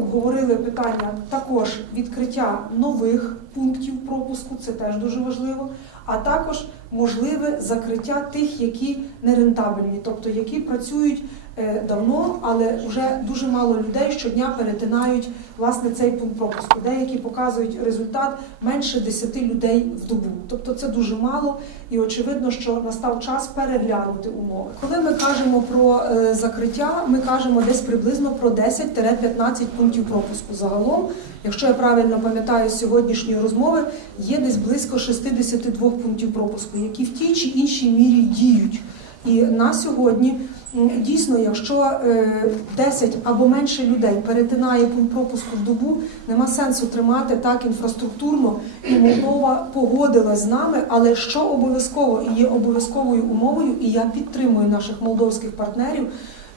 обговорили питання також відкриття нових пунктів пропуску, це теж дуже важливо, а також можливе закриття тих, які нерентабельні, тобто які працюють давно, але вже дуже мало людей щодня перетинають власне цей пункт пропуску. Деякі показують результат менше 10 людей в добу. Тобто це дуже мало, і очевидно, що настав час переглянути умови. Коли ми кажемо про е, закриття, ми кажемо десь приблизно про 10-15 пунктів пропуску. Загалом, якщо я правильно пам'ятаю сьогоднішньої розмови, є десь близько 62 пунктів пропуску, які в тій чи іншій мірі діють. І на сьогодні дійсно, якщо е, 10 або менше людей перетинає пункт пропуску в добу, нема сенсу тримати так інфраструктурно. І Молдова погодилась з нами, але що обов'язково і є обов'язковою умовою, і я підтримую наших молдовських партнерів.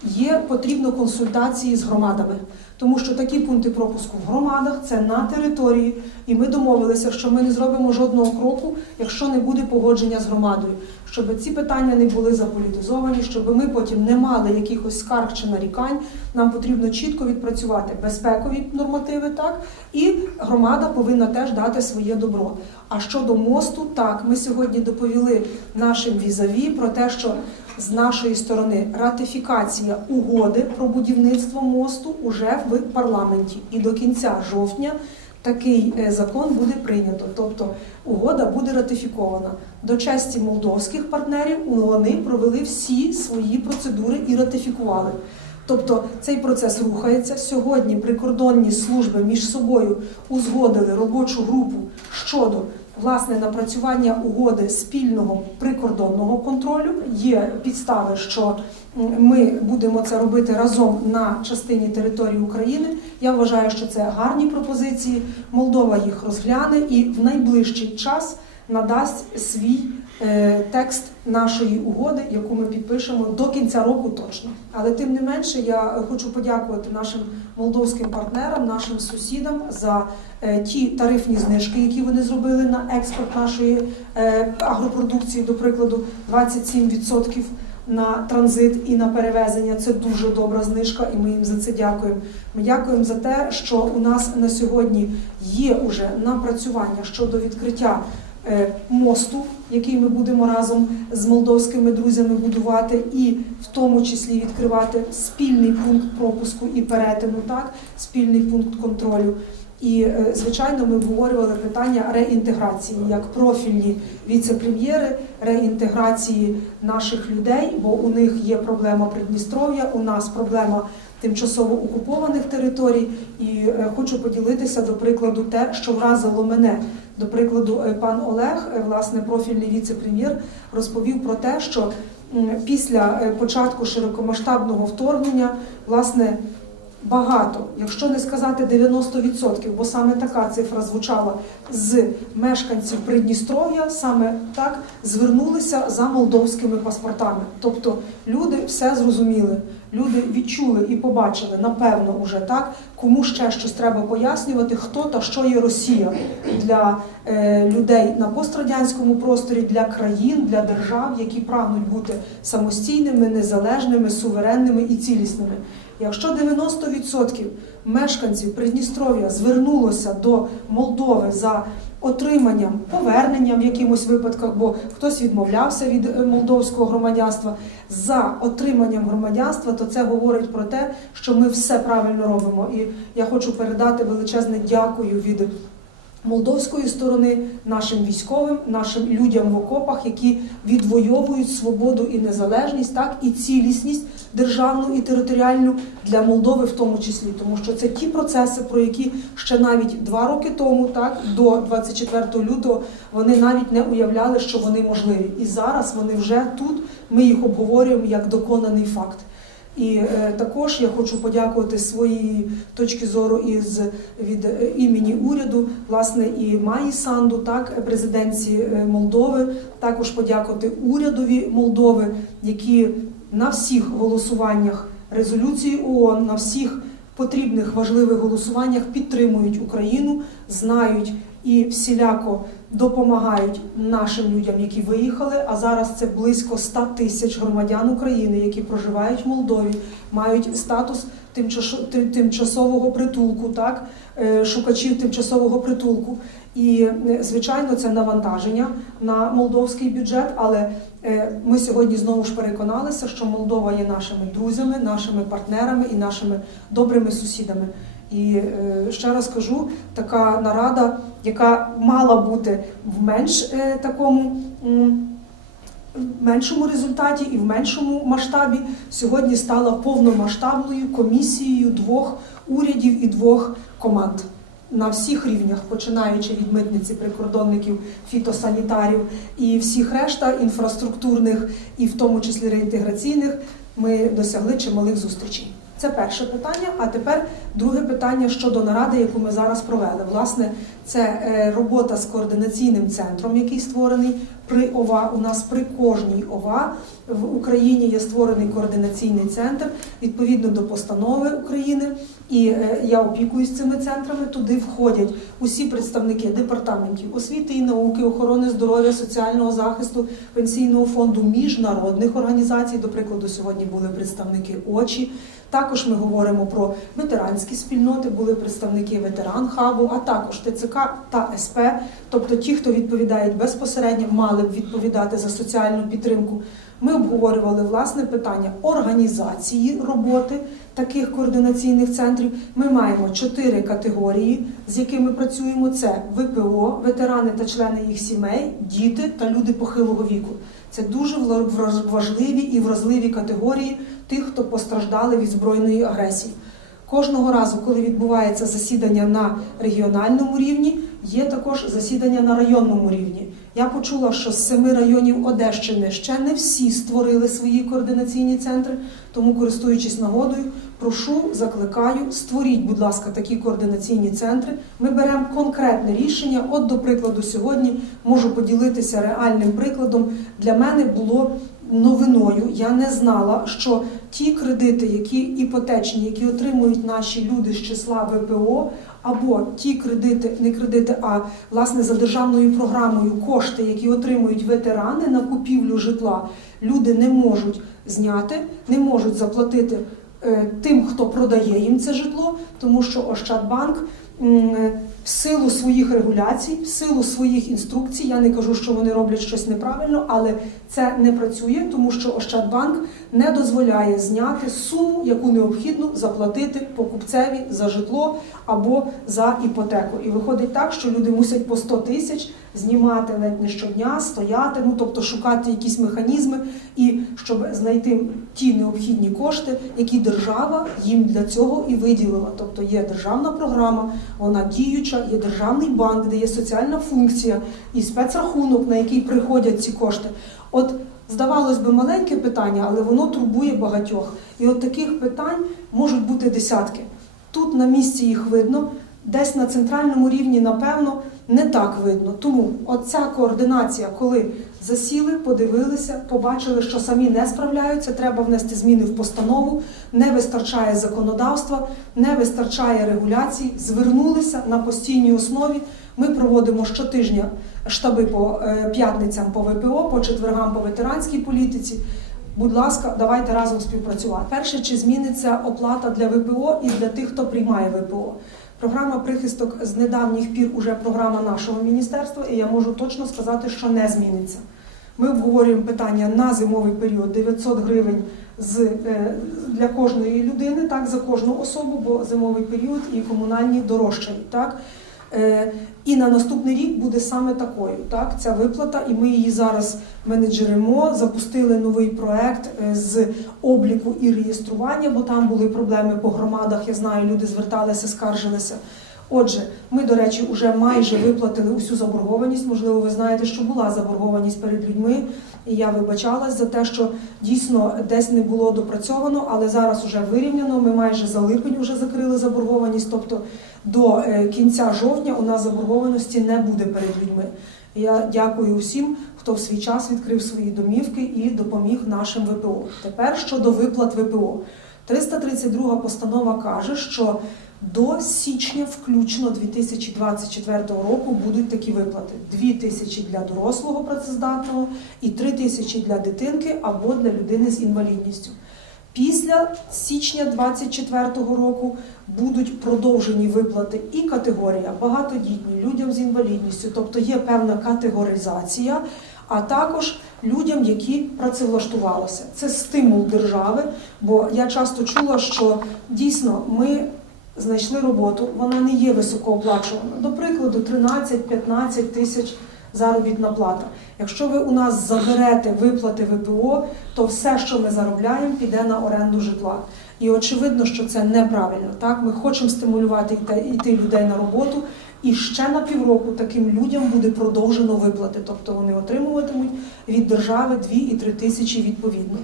Є потрібно консультації з громадами, тому що такі пункти пропуску в громадах це на території, і ми домовилися, що ми не зробимо жодного кроку, якщо не буде погодження з громадою, щоб ці питання не були заполітизовані, щоб ми потім не мали якихось скарг чи нарікань. Нам потрібно чітко відпрацювати безпекові нормативи, так і громада повинна теж дати своє добро. А щодо мосту, так ми сьогодні доповіли нашим візаві про те, що з нашої сторони ратифікація угоди про будівництво мосту уже в парламенті, і до кінця жовтня такий е, закон буде прийнято. Тобто угода буде ратифікована. До честі молдовських партнерів вони провели всі свої процедури і ратифікували. Тобто цей процес рухається. Сьогодні прикордонні служби між собою узгодили робочу групу щодо власне напрацювання угоди спільного прикордонного контролю. Є підстави, що ми будемо це робити разом на частині території України. Я вважаю, що це гарні пропозиції. Молдова їх розгляне і в найближчий час надасть свій е, текст нашої угоди, яку ми підпишемо до кінця року точно. Але тим не менше, я хочу подякувати нашим молдовським партнерам, нашим сусідам за е, ті тарифні знижки, які вони зробили на експорт нашої е, агропродукції, до прикладу, 27% на транзит і на перевезення. Це дуже добра знижка, і ми їм за це дякуємо. Ми дякуємо за те, що у нас на сьогодні є уже напрацювання щодо відкриття мосту, який ми будемо разом з молдовськими друзями будувати, і в тому числі відкривати спільний пункт пропуску і перетину, так спільний пункт контролю. І е, звичайно, ми обговорювали питання реінтеграції як профільні віце-прем'єри, реінтеграції наших людей, бо у них є проблема Придністров'я, у нас проблема тимчасово окупованих територій. І е, хочу поділитися до прикладу те, що вразило мене. До прикладу, е, пан Олег, е, власне, профільний віце-прем'єр, розповів про те, що після е, початку широкомасштабного вторгнення, власне, багато, якщо не сказати 90%, бо саме така цифра звучала з мешканців Придністров'я, саме так звернулися за молдовськими паспортами. Тобто люди все зрозуміли, люди відчули і побачили, напевно, уже так, кому ще щось треба пояснювати, хто та що є Росія для е, людей на пострадянському просторі, для країн, для держав, які прагнуть бути самостійними, незалежними, суверенними і цілісними. Якщо 90% мешканців Придністров'я звернулося до Молдови за отриманням, поверненням в якимось випадках, бо хтось відмовлявся від е, молдовського громадянства, за отриманням громадянства, то це говорить про те, що ми все правильно робимо. І я хочу передати величезне дякую від молдовської сторони нашим військовим, нашим людям в окопах, які відвоюють свободу і незалежність, так і цілісність державну і територіальну для Молдови, в тому числі, тому що це ті процеси, про які ще навіть два роки тому, так до 24 лютого, вони навіть не уявляли, що вони можливі. І зараз вони вже тут. Ми їх обговорюємо як доконаний факт. І е, також я хочу подякувати своїй точки зору із від е, імені уряду, власне, і Маї Санду, так президенції е, Молдови. Також подякувати урядові Молдови, які на всіх голосуваннях резолюції ООН, на всіх потрібних важливих голосуваннях підтримують Україну, знають і всіляко допомагають нашим людям, які виїхали. А зараз це близько 100 тисяч громадян України, які проживають в Молдові, мають статус тимчасового притулку, так, е, шукачів тимчасового притулку. І, е, звичайно, це навантаження на молдовський бюджет, але ми сьогодні знову ж переконалися, що Молдова є нашими друзями, нашими партнерами і нашими добрими сусідами. І е, ще раз кажу, така нарада, яка мала бути в менш е, такому. меншому результаті і в меншому масштабі сьогодні стала повномасштабною комісією двох урядів і двох команд на всіх рівнях, починаючи від митниці, прикордонників, фітосанітарів і всіх решта інфраструктурних, і в тому числі реінтеграційних, ми досягли чималих зустрічей. Це перше питання. А тепер друге питання щодо наради, яку ми зараз провели. Власне, це е, робота з координаційним центром, який створений при ОВА. У нас при кожній ОВА в Україні є створений координаційний центр відповідно до постанови України. І е, я опікуюсь цими центрами. Туди входять усі представники департаментів освіти і науки, охорони здоров'я, соціального захисту, пенсійного фонду, міжнародних організацій. До прикладу, сьогодні були представники очі. Також ми говоримо про ветеранські спільноти, були представники ветеран хабу, а також ТЦК та СП, тобто ті, хто відповідають безпосередньо, мали б відповідати за соціальну підтримку. Ми обговорювали власне питання організації роботи таких координаційних центрів. Ми маємо чотири категорії, з якими працюємо: це ВПО, ветерани та члени їх сімей, діти та люди похилого віку. Це дуже важливі і вразливі категорії тих, хто постраждали від збройної агресії. Кожного разу, коли відбувається засідання на регіональному рівні, є також засідання на районному рівні. Я почула, що з семи районів Одещини ще не всі створили свої координаційні центри. Тому, користуючись нагодою, прошу, закликаю, створіть, будь ласка, такі координаційні центри. Ми беремо конкретне рішення. От, до прикладу, сьогодні можу поділитися реальним прикладом. Для мене було новиною. Я не знала, що ті кредити, які іпотечні, які отримують наші люди з числа ВПО, або ті кредити, не кредити, а власне за державною програмою кошти, які отримують ветерани на купівлю житла, люди не можуть зняти, не можуть заплатити е, тим, хто продає їм це житло, тому що Ощадбанк в силу своїх регуляцій, в силу своїх інструкцій, я не кажу, що вони роблять щось неправильно, але це не працює, тому що Ощадбанк не дозволяє зняти суму, яку необхідно заплатити покупцеві за житло або за іпотеку. І виходить так, що люди мусять по 100 тисяч знімати ледь не щодня, стояти, ну тобто шукати якісь механізми, і щоб знайти ті необхідні кошти, які держава їм для цього і виділила. Тобто є державна програма, вона діюча, є державний банк, де є соціальна функція і спецрахунок, на який приходять ці кошти. От здавалось би, маленьке питання, але воно турбує багатьох. І от таких питань можуть бути десятки. Тут на місці їх видно, десь на центральному рівні, напевно, не так видно. Тому оця координація, коли засіли, подивилися, побачили, що самі не справляються, треба внести зміни в постанову, не вистачає законодавства, не вистачає регуляцій, звернулися на постійній основі. Ми проводимо щотижня штаби по е, п'ятницям по ВПО, по четвергам по ветеранській політиці. Будь ласка, давайте разом співпрацювати. Перше, чи зміниться оплата для ВПО і для тих, хто приймає ВПО? Програма прихисток з недавніх пір уже програма нашого міністерства, і я можу точно сказати, що не зміниться. Ми обговорюємо питання на зимовий період 900 гривень з, е, для кожної людини, так, за кожну особу, бо зимовий період і комунальні дорожчають. Е, І на наступний рік буде саме такою. Так, ця виплата, і ми її зараз менеджеримо. Запустили новий проект е, з обліку і реєстрування, бо там були проблеми по громадах. Я знаю, люди зверталися, скаржилися. Отже, ми, до речі, вже майже виплатили усю заборгованість. Можливо, ви знаєте, що була заборгованість перед людьми. І я вибачалась за те, що дійсно десь не було допрацьовано, але зараз вже вирівняно. Ми майже за липень вже закрили заборгованість. Тобто до е, кінця жовтня у нас заборгованості не буде перед людьми. Я дякую всім, хто в свій час відкрив свої домівки і допоміг нашим ВПО. Тепер щодо виплат ВПО. 332 постанова каже, що до січня, включно 2024 року, будуть такі виплати: 2 тисячі для дорослого працездатного і 3 тисячі для дитинки або для людини з інвалідністю. Після січня 24-го року будуть продовжені виплати і категорія багатодітні, людям з інвалідністю, тобто є певна категоризація, а також людям, які працевлаштувалися. Це стимул держави, бо я часто чула, що дійсно ми знайшли роботу, вона не є високооплачувана. До прикладу, 13-15 тисяч заробітна плата. Якщо ви у нас заберете виплати ВПО, то все, що ми заробляємо, піде на оренду житла. І очевидно, що це неправильно. Так, ми хочемо стимулювати йти, людей на роботу, і ще на півроку таким людям буде продовжено виплати, тобто вони отримуватимуть від держави 2 і 3 тисячі відповідно.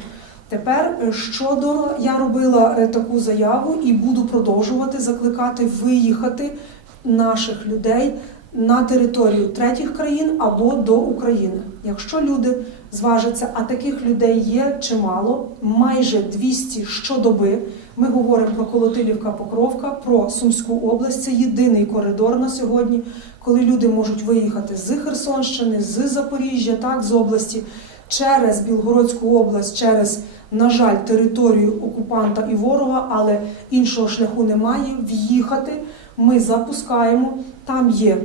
Тепер е, щодо я робила е, таку заяву і буду продовжувати закликати виїхати наших людей на територію третіх країн або до України. Якщо люди зважаться, а таких людей є чимало, майже 200 щодоби. Ми говоримо про Колотилівка Покровка, про Сумську область. Це єдиний коридор на сьогодні, коли люди можуть виїхати з Херсонщини, з Запоріжжя, так з області через Білгородську область, через, на жаль, територію окупанта і ворога, але іншого шляху немає. В'їхати ми запускаємо. Там є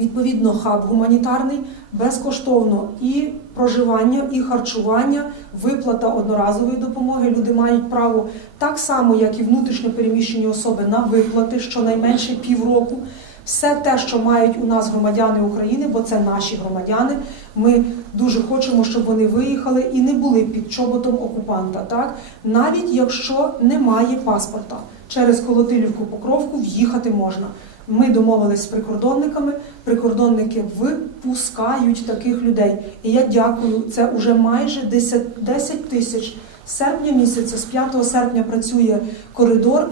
відповідно хаб гуманітарний, безкоштовно і проживання, і харчування, виплата одноразової допомоги. Люди мають право так само, як і внутрішньо переміщені особи, на виплати щонайменше півроку. Все те, що мають у нас громадяни України, бо це наші громадяни. Ми дуже хочемо, щоб вони виїхали і не були під чоботом окупанта. Так навіть якщо немає паспорта, через Колотилівку Покровку в'їхати можна. Ми домовились з прикордонниками. Прикордонники випускають таких людей. І я дякую. Це вже майже 10, 10 тисяч. Серпня місяця, з 5 серпня працює коридор,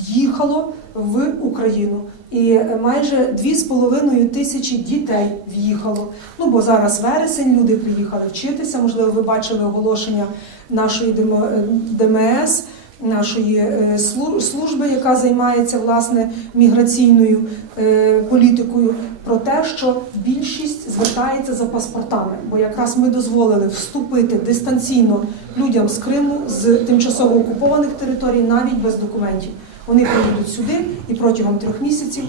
в'їхало в Україну. І майже 2,5 тисячі дітей в'їхало. Ну бо зараз вересень, люди приїхали вчитися. Можливо, ви бачили оголошення нашої ДМС, нашої е, служби, яка займається власне міграційною е, політикою, про те, що більшість звертається за паспортами, бо якраз ми дозволили вступити дистанційно людям з Криму з тимчасово окупованих територій, навіть без документів. Вони приїдуть сюди і протягом трьох місяців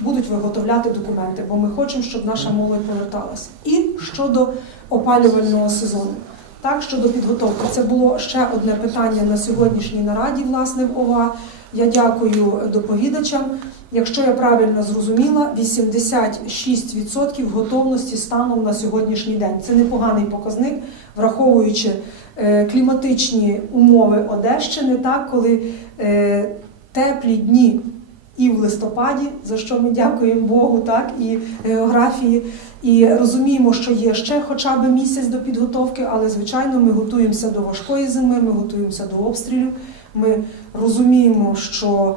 будуть виготовляти документи, бо ми хочемо, щоб наша молодь поверталася. І щодо опалювального сезону. Так, щодо підготовки, це було ще одне питання на сьогоднішній нараді, власне, в ОВА. Я дякую доповідачам. Якщо я правильно зрозуміла, 86% готовності станом на сьогоднішній день. Це непоганий показник, враховуючи е, кліматичні умови Одещини, так, коли е, теплі дні і в листопаді, за що ми дякуємо Богу, так і географії. І розуміємо, що є ще хоча б місяць до підготовки, але звичайно ми готуємося до важкої зими, ми готуємося до обстрілів. Ми розуміємо, що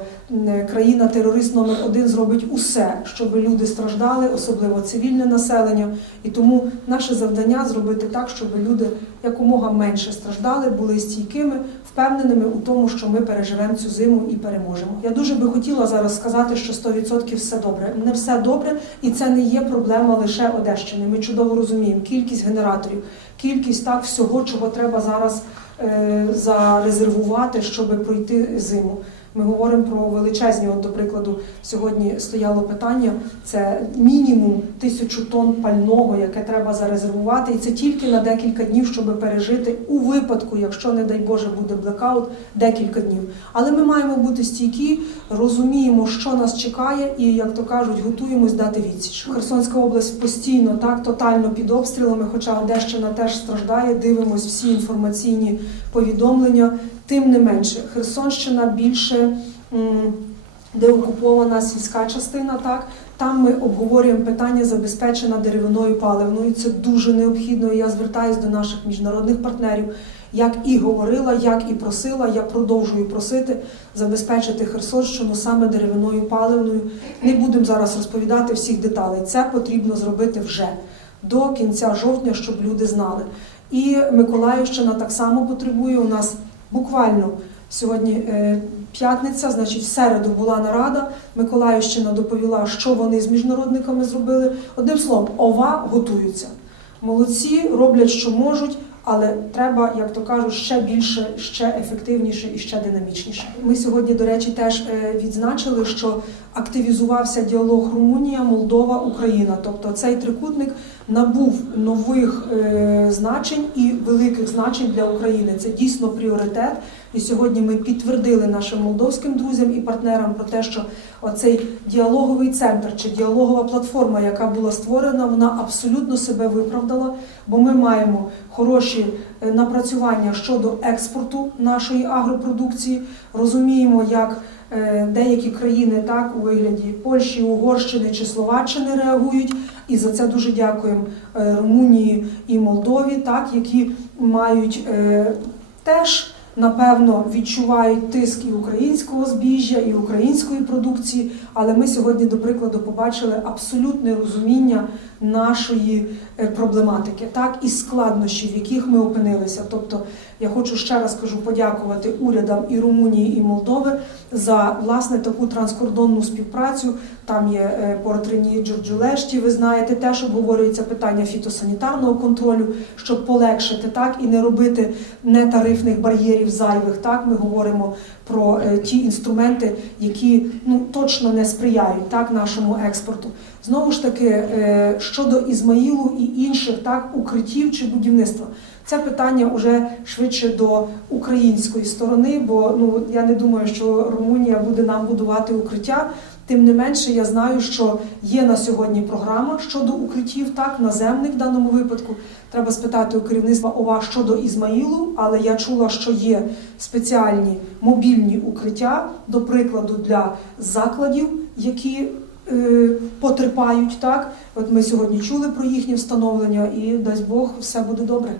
країна-терорист номер один зробить усе, щоб люди страждали, особливо цивільне населення. І тому наше завдання зробити так, щоб люди якомога менше страждали, були стійкими, впевненими у тому, що ми переживемо цю зиму і переможемо. Я дуже би хотіла зараз сказати, що 100% все добре. Не все добре, і це не є проблема лише Одещини. Ми чудово розуміємо кількість генераторів, кількість так всього, чого треба зараз зарезервувати, щоб пройти зиму. Ми говоримо про величезні, от, до прикладу, сьогодні стояло питання: це мінімум тисячу тонн пального, яке треба зарезервувати, і це тільки на декілька днів, щоб пережити у випадку, якщо, не дай Боже, буде блекаут, декілька днів. Але ми маємо бути стійкі, розуміємо, що нас чекає, і як то кажуть, готуємось дати відсіч. Херсонська область постійно так тотально під обстрілами, хоча Одещина теж страждає. Дивимось всі інформаційні повідомлення. Тим не менше, Херсонщина більше деокупована сільська частина. Так там ми обговорюємо питання забезпечення деревиною паливною. Це дуже необхідно. І я звертаюся до наших міжнародних партнерів. Як і говорила, як і просила, я продовжую просити забезпечити Херсонщину саме деревиною паливною. Не будемо зараз розповідати всіх деталей. Це потрібно зробити вже до кінця жовтня, щоб люди знали. І Миколаївщина так само потребує. У нас буквально сьогодні е, п'ятниця, значить, в середу була нарада. Миколаївщина доповіла, що вони з міжнародниками зробили. Одним словом, ОВА готуються. Молодці роблять, що можуть. але треба, як то кажуть, ще більше, ще ефективніше і ще динамічніше. Ми сьогодні, до речі, теж е, відзначили, що активізувався діалог Румунія, Молдова, Україна. Тобто цей трикутник набув нових е, значень і великих значень для України. Це дійсно пріоритет. І сьогодні ми підтвердили нашим молдовським друзям і партнерам про те, що оцей діалоговий центр чи діалогова платформа, яка була створена, вона абсолютно себе виправдала, бо ми маємо хороші е, напрацювання щодо експорту нашої агропродукції. Розуміємо, як деякі країни так у вигляді Польщі, Угорщини чи Словаччини реагують, і за це дуже дякуємо е, Румунії і Молдові, так які мають е, теж. Напевно, відчувають тиск і українського збіжжя, і української продукції, але ми сьогодні, до прикладу, побачили абсолютне розуміння нашої е, проблематики, так і складнощів, в яких ми опинилися. Тобто, я хочу ще раз кажу подякувати урядам і Румунії і Молдови за власне таку транскордонну співпрацю. Там є е, порт Рені Джорджулешті, ви знаєте, теж обговорюється питання фітосанітарного контролю, щоб полегшити так і не робити нетарифних бар'єрів зайвих. Так ми говоримо про е, ті інструменти, які ну точно не сприяють так нашому експорту. Знову ж таки, е, щодо Ізмаїлу і інших так укриттів чи будівництва. Це питання вже швидше до української сторони, бо ну я не думаю, що Румунія буде нам будувати укриття. Тим не менше, я знаю, що є на сьогодні програма щодо укриттів, так наземних в даному випадку. Треба спитати у керівництва ОВА щодо Ізмаїлу, але я чула, що є спеціальні мобільні укриття, до прикладу, для закладів, які е, потерпають. Так, от ми сьогодні чули про їхнє встановлення, і дасть Бог, все буде добре.